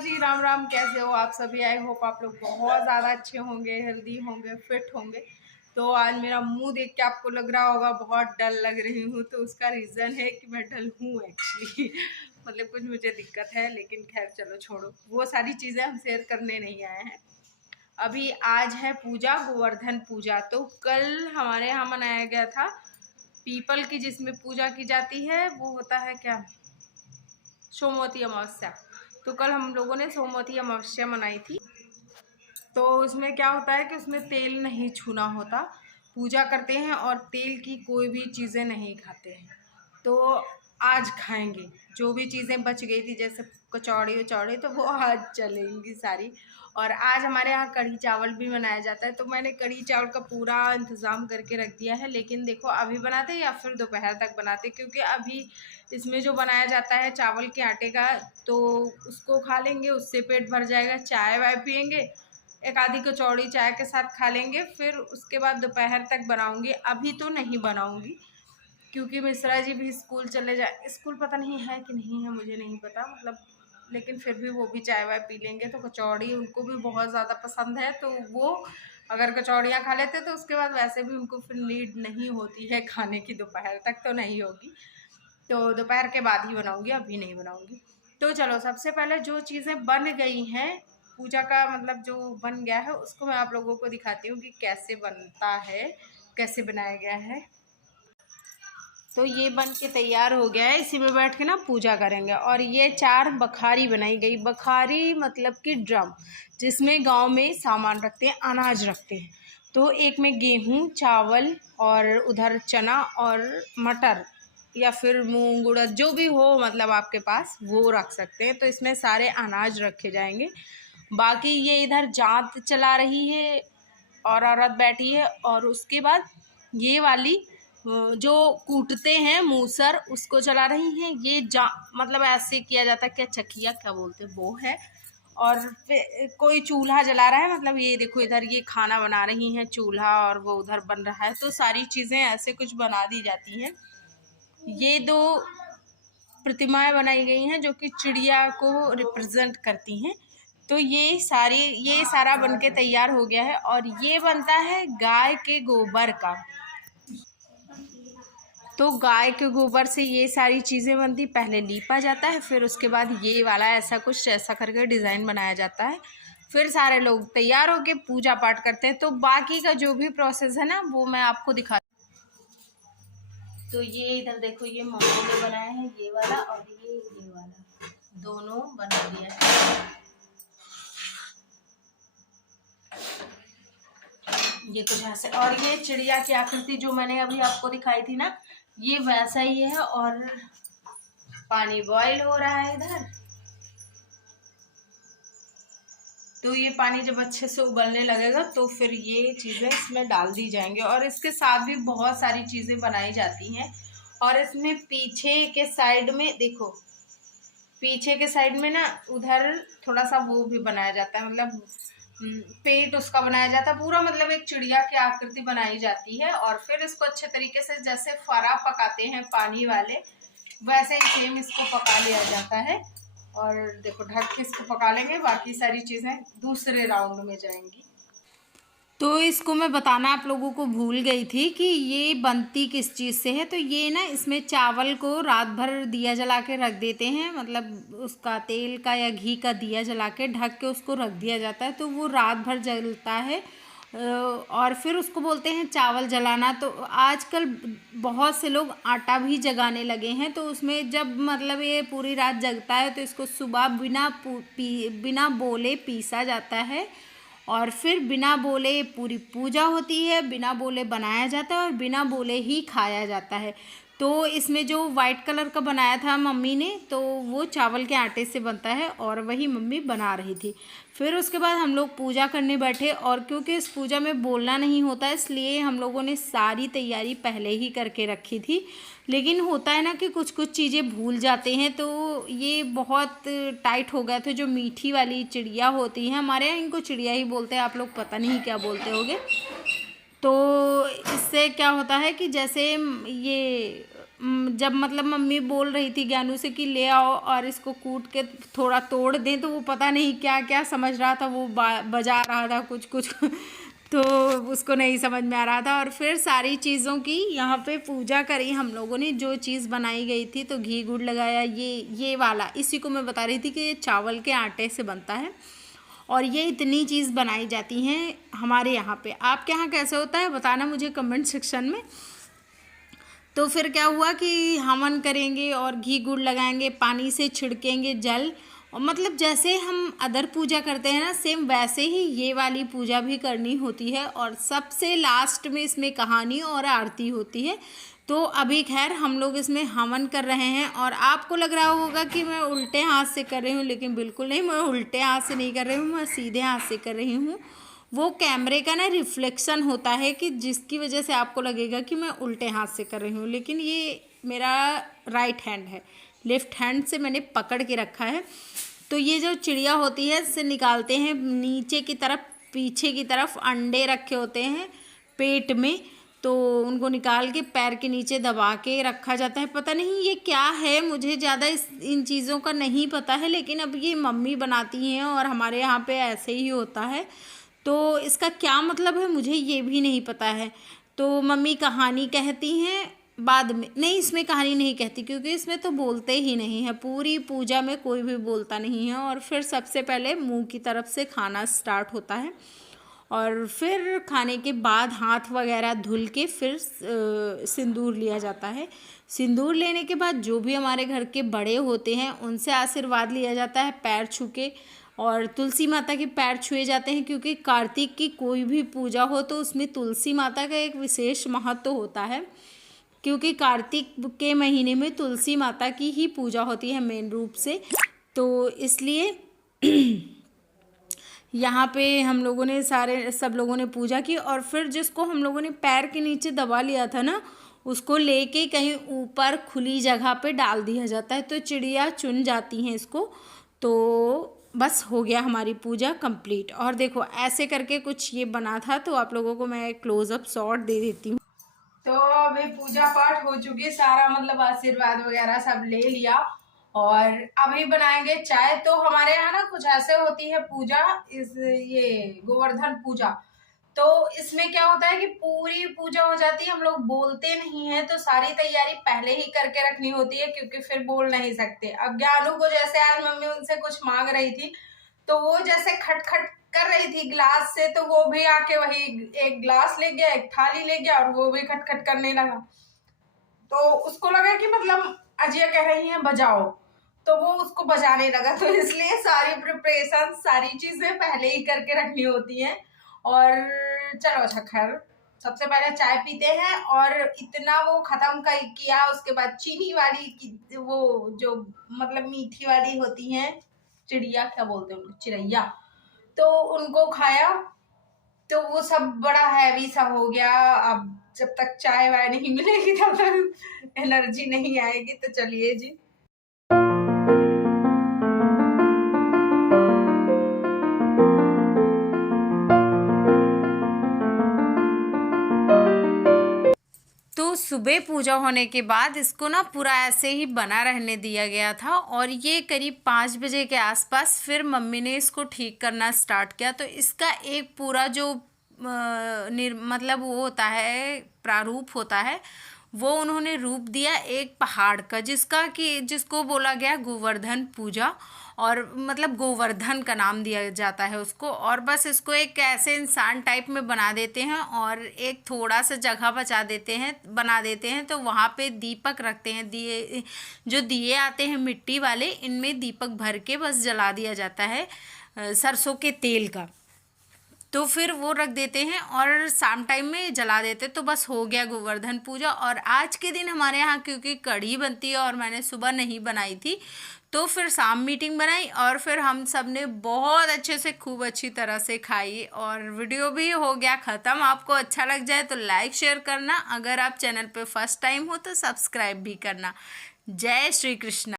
जी, राम राम। कैसे हो आप सभी? आई होप आप लोग बहुत ज़्यादा अच्छे होंगे, हेल्दी होंगे, फिट होंगे। तो आज मेरा मुंह देख के आपको लग रहा होगा बहुत डल लग रही हूँ, तो उसका रीज़न है कि मैं डल हूँ एक्चुअली। मतलब कुछ मुझे दिक्कत है, लेकिन खैर चलो छोड़ो, वो सारी चीज़ें हम शेयर करने नहीं आए हैं अभी। आज है पूजा, गोवर्धन पूजा। तो कल हमारे यहाँ मनाया गया था पीपल की, जिसमें पूजा की जाती है। वो होता है क्या, सोमवती अमावस्या। तो कल हम लोगों ने सोमवती अमावस्या मनाई थी। तो उसमें क्या होता है कि उसमें तेल नहीं छूना होता, पूजा करते हैं और तेल की कोई भी चीज़ें नहीं खाते हैं। तो आज खाएंगे, जो भी चीज़ें बच गई थी जैसे कचौड़ी वचौड़ी, तो वो आज चलेंगी सारी। और आज हमारे यहाँ कढ़ी चावल भी बनाया जाता है, तो मैंने कढ़ी चावल का पूरा इंतज़ाम करके रख दिया है। लेकिन देखो अभी बनाते या फिर दोपहर तक बनाते, क्योंकि अभी इसमें जो बनाया जाता है चावल के आटे का, तो उसको खा लेंगे, उससे पेट भर जाएगा। चाय वाय पियेंगे, एक आधी कचौड़ी चाय के साथ खा लेंगे, फिर उसके बाद दोपहर तक बनाऊंगी। अभी तो नहीं बनाऊंगी क्योंकि मिश्रा जी भी स्कूल चले जाए। स्कूल पता नहीं है कि नहीं है, मुझे नहीं पता, मतलब लेकिन फिर भी वो भी चाय वाय पी लेंगे। तो कचौड़ी उनको भी बहुत ज़्यादा पसंद है, तो वो अगर कचौड़ियाँ खा लेते तो उसके बाद वैसे भी उनको फिर नीड नहीं होती है खाने की, दोपहर तक तो नहीं होगी। तो दोपहर के बाद ही बनाऊंगी, अभी नहीं बनाऊंगी। तो चलो, सबसे पहले जो चीज़ें बन गई हैं, पूजा का मतलब जो बन गया है, उसको मैं आप लोगों को दिखाती हूँ कि कैसे बनता है, कैसे बनाया गया है। तो ये बन के तैयार हो गया है, इसी में बैठ के ना पूजा करेंगे। और ये 4 बखारी बनाई गई। बखारी मतलब कि ड्रम, जिसमें गांव में सामान रखते हैं, अनाज रखते हैं। तो एक में गेहूं, चावल और उधर चना और मटर या फिर मूंग उड़द, जो भी हो मतलब आपके पास, वो रख सकते हैं। तो इसमें सारे अनाज रखे जाएंगे। बाकी ये इधर जांत चला रही है और औरत बैठी है। और उसके बाद ये वाली जो कूटते हैं मूसर, उसको चला रही हैं। ये मतलब ऐसे किया जाता है, क्या चकिया क्या बोलते हैं, वो है। और कोई चूल्हा जला रहा है, मतलब ये देखो इधर ये खाना बना रही हैं चूल्हा, और वो उधर बन रहा है। तो सारी चीज़ें ऐसे कुछ बना दी जाती हैं। ये 2 प्रतिमाएं बनाई गई हैं जो कि चिड़िया को रिप्रेजेंट करती हैं। तो ये सारा बनके तैयार हो गया है। और ये बनता है गाय के गोबर का। तो गाय के गोबर से ये सारी चीज़ें बनती, पहले लीपा जाता है, फिर उसके बाद ये वाला ऐसा कुछ ऐसा करके डिज़ाइन बनाया जाता है। फिर सारे लोग तैयार होके पूजा पाठ करते हैं। तो बाकी का जो भी प्रोसेस है ना, वो मैं आपको दिखा। तो ये इधर देखो, ये मम्मी ने बनाया है ये वाला, और ये वाला, दोनों बना दिया है। ये कुछ ऐसे। और ये चिड़िया की आकृति जो मैंने अभी आपको दिखाई थी ना, ये वैसा ही है। और पानी बॉईल हो रहा है इधर। तो ये पानी जब अच्छे से उबलने लगेगा तो फिर ये चीज़ें इसमें डाल दी जाएंगी। और इसके साथ भी बहुत सारी चीज़ें बनाई जाती हैं। और इसमें पीछे के साइड में देखो, पीछे के साइड में ना उधर थोड़ा सा वो भी बनाया जाता है, मतलब पेट उसका बनाया जाता है पूरा, मतलब एक चिड़िया की आकृति बनाई जाती है। और फिर इसको अच्छे तरीके से, जैसे फरा पकाते हैं पानी वाले, वैसे ही सेम इसको पका लिया जाता है। और देखो ढक के इसको पका लेंगे, बाकी सारी चीज़ें दूसरे राउंड में जाएंगी। तो इसको मैं बताना आप लोगों को भूल गई थी कि ये बनती किस चीज़ से है। तो ये ना, इसमें चावल को रात भर दिया जला के रख देते हैं, मतलब उसका तेल का या घी का दिया जला के ढक के उसको रख दिया जाता है, तो वो रात भर जलता है। और फिर उसको बोलते हैं चावल जलाना। तो आजकल बहुत से लोग आटा भी जगाने लगे हैं। तो उसमें जब मतलब ये पूरी रात जगता है, तो इसको सुबह बिना बोले पीसा जाता है। और फिर बिना बोले पूरी पूजा होती है, बिना बोले बनाया जाता है और बिना बोले ही खाया जाता है। तो इसमें जो वाइट कलर का बनाया था मम्मी ने, तो वो चावल के आटे से बनता है, और वही मम्मी बना रही थी। फिर उसके बाद हम लोग पूजा करने बैठे। और क्योंकि इस पूजा में बोलना नहीं होता, इसलिए हम लोगों ने सारी तैयारी पहले ही करके रखी थी। लेकिन होता है ना कि कुछ कुछ चीज़ें भूल जाते हैं। तो ये बहुत टाइट हो गया था। जो मीठी वाली चिड़िया होती हैं, हमारे यहाँ इनको चिड़िया ही बोलते हैं, आप लोग पता नहीं क्या बोलते होगे। तो इससे क्या होता है कि जैसे ये जब मतलब मम्मी बोल रही थी ज्ञानू से कि ले आओ और इसको कूट के थोड़ा तोड़ दें, तो वो पता नहीं क्या क्या समझ रहा था, वो बजा रहा था कुछ कुछ तो उसको नहीं समझ में आ रहा था। और फिर सारी चीज़ों की यहाँ पे पूजा करी हम लोगों ने, जो चीज़ बनाई गई थी। तो घी गुड़ लगाया, ये वाला, इसी को मैं बता रही थी कि ये चावल के आटे से बनता है और ये इतनी चीज़ बनाई जाती हैं हमारे यहाँ पे। आपके यहाँ कैसे होता है बताना मुझे कमेंट सेक्शन में। तो फिर क्या हुआ कि हवन करेंगे और घी गुड़ लगाएंगे, पानी से छिड़केंगे जल, और मतलब जैसे हम अदर पूजा करते हैं ना, सेम वैसे ही ये वाली पूजा भी करनी होती है। और सबसे लास्ट में इसमें कहानी और आरती होती है। तो अभी खैर हम लोग इसमें हवन कर रहे हैं। और आपको लग रहा होगा कि मैं उल्टे हाथ से कर रही हूँ, लेकिन बिल्कुल नहीं, मैं उल्टे हाथ से नहीं कर रही हूँ, मैं सीधे हाथ से कर रही हूँ। वो कैमरे का ना रिफ्लेक्शन होता है कि जिसकी वजह से आपको लगेगा कि मैं उल्टे हाथ से कर रही हूँ, लेकिन ये मेरा राइट हैंड है, लेफ़्ट हैंड से मैंने पकड़ के रखा है। तो ये जो चिड़िया होती है इससे निकालते हैं नीचे की तरफ, पीछे की तरफ अंडे रखे होते हैं पेट में, तो उनको निकाल के पैर के नीचे दबा के रखा जाता है। पता नहीं ये क्या है, मुझे ज़्यादा इन चीज़ों का नहीं पता है, लेकिन अब ये मम्मी बनाती हैं और हमारे यहाँ पे ऐसे ही होता है। तो इसका क्या मतलब है मुझे ये भी नहीं पता है। तो मम्मी कहानी कहती हैं बाद में, नहीं इसमें कहानी नहीं कहती, क्योंकि इसमें तो बोलते ही नहीं है, पूरी पूजा में कोई भी बोलता नहीं है। और फिर सबसे पहले मुंह की तरफ से खाना स्टार्ट होता है, और फिर खाने के बाद हाथ वगैरह धुल के फिर सिंदूर लिया जाता है। सिंदूर लेने के बाद जो भी हमारे घर के बड़े होते हैं उनसे आशीर्वाद लिया जाता है पैर छू के, और तुलसी माता के पैर छुए जाते हैं, क्योंकि कार्तिक की कोई भी पूजा हो तो उसमें तुलसी माता का एक विशेष महत्व होता है, क्योंकि कार्तिक के महीने में तुलसी माता की ही पूजा होती है मेन रूप से। तो इसलिए यहाँ पे हम लोगों ने सब लोगों ने पूजा की, और फिर जिसको हम लोगों ने पैर के नीचे दबा लिया था ना, उसको लेके कहीं ऊपर खुली जगह पे डाल दिया जाता है, तो चिड़िया चुन जाती हैं इसको। तो बस हो गया हमारी पूजा कंप्लीट। और देखो ऐसे करके कुछ ये बना था, तो आप लोगों को मैं क्लोजअप शॉट दे देती हूँ। तो अभी पूजा पाठ हो चुकी, सारा मतलब आशीर्वाद वगैरह सब ले लिया, और अभी बनाएंगे चाय। तो हमारे यहाँ ना कुछ ऐसे होती है पूजा, ये गोवर्धन पूजा। तो इसमें क्या होता है कि पूरी पूजा हो जाती है, हम लोग बोलते नहीं है, तो सारी तैयारी पहले ही करके रखनी होती है, क्योंकि फिर बोल नहीं सकते। अब ज्ञानू को जैसे आज मम्मी उनसे कुछ मांग रही थी, तो वो जैसे खटखट कर रही थी गिलास से, तो वो भी आके वही एक गिलास ले गया, एक थाली ले गया, और वो भी खटखट करने लगा। तो उसको लगा कि मतलब अजिया कह रही है बजाओ, तो वो उसको बजाने लगा। तो इसलिए सारी प्रिपरेशन, सारी चीजें पहले ही करके रखनी होती हैं। और चलो अच्छा खैर, सबसे पहले चाय पीते हैं, और इतना वो खत्म किया। उसके बाद चीनी वाली वो जो मतलब मीठी वाली होती हैं चिड़िया, क्या बोलते हैं चिड़ैया, तो उनको खाया। तो वो सब बड़ा हैवी सा हो गया। अब जब तक चाय वाय नहीं मिलेगी तब तक एनर्जी नहीं आएगी। तो चलिए जी। तो सुबह पूजा होने के बाद इसको ना पूरा ऐसे ही बना रहने दिया गया था, और ये करीब 5 बजे के आसपास फिर मम्मी ने इसको ठीक करना स्टार्ट किया। तो इसका एक पूरा जो मतलब वो होता है, प्रारूप होता है, वो उन्होंने रूप दिया एक पहाड़ का, जिसको बोला गया गोवर्धन पूजा, और मतलब गोवर्धन का नाम दिया जाता है उसको। और बस इसको एक ऐसे इंसान टाइप में बना देते हैं, और एक थोड़ा सा जगह बना देते हैं, तो वहाँ पे दीपक रखते हैं। जो दिए आते हैं मिट्टी वाले, इनमें दीपक भर के बस जला दिया जाता है सरसों के तेल का। तो फिर वो रख देते हैं और शाम टाइम में जला देते, तो बस हो गया गोवर्धन पूजा। और आज के दिन हमारे यहाँ क्योंकि कढ़ी बनती है और मैंने सुबह नहीं बनाई थी, तो फिर शाम मीटिंग बनाई, और फिर हम सब ने बहुत अच्छे से खूब अच्छी तरह से खाई, और वीडियो भी हो गया ख़त्म। आपको अच्छा लग जाए तो लाइक शेयर करना, अगर आप चैनल पे फर्स्ट टाइम हो तो सब्सक्राइब भी करना। जय श्री कृष्ण।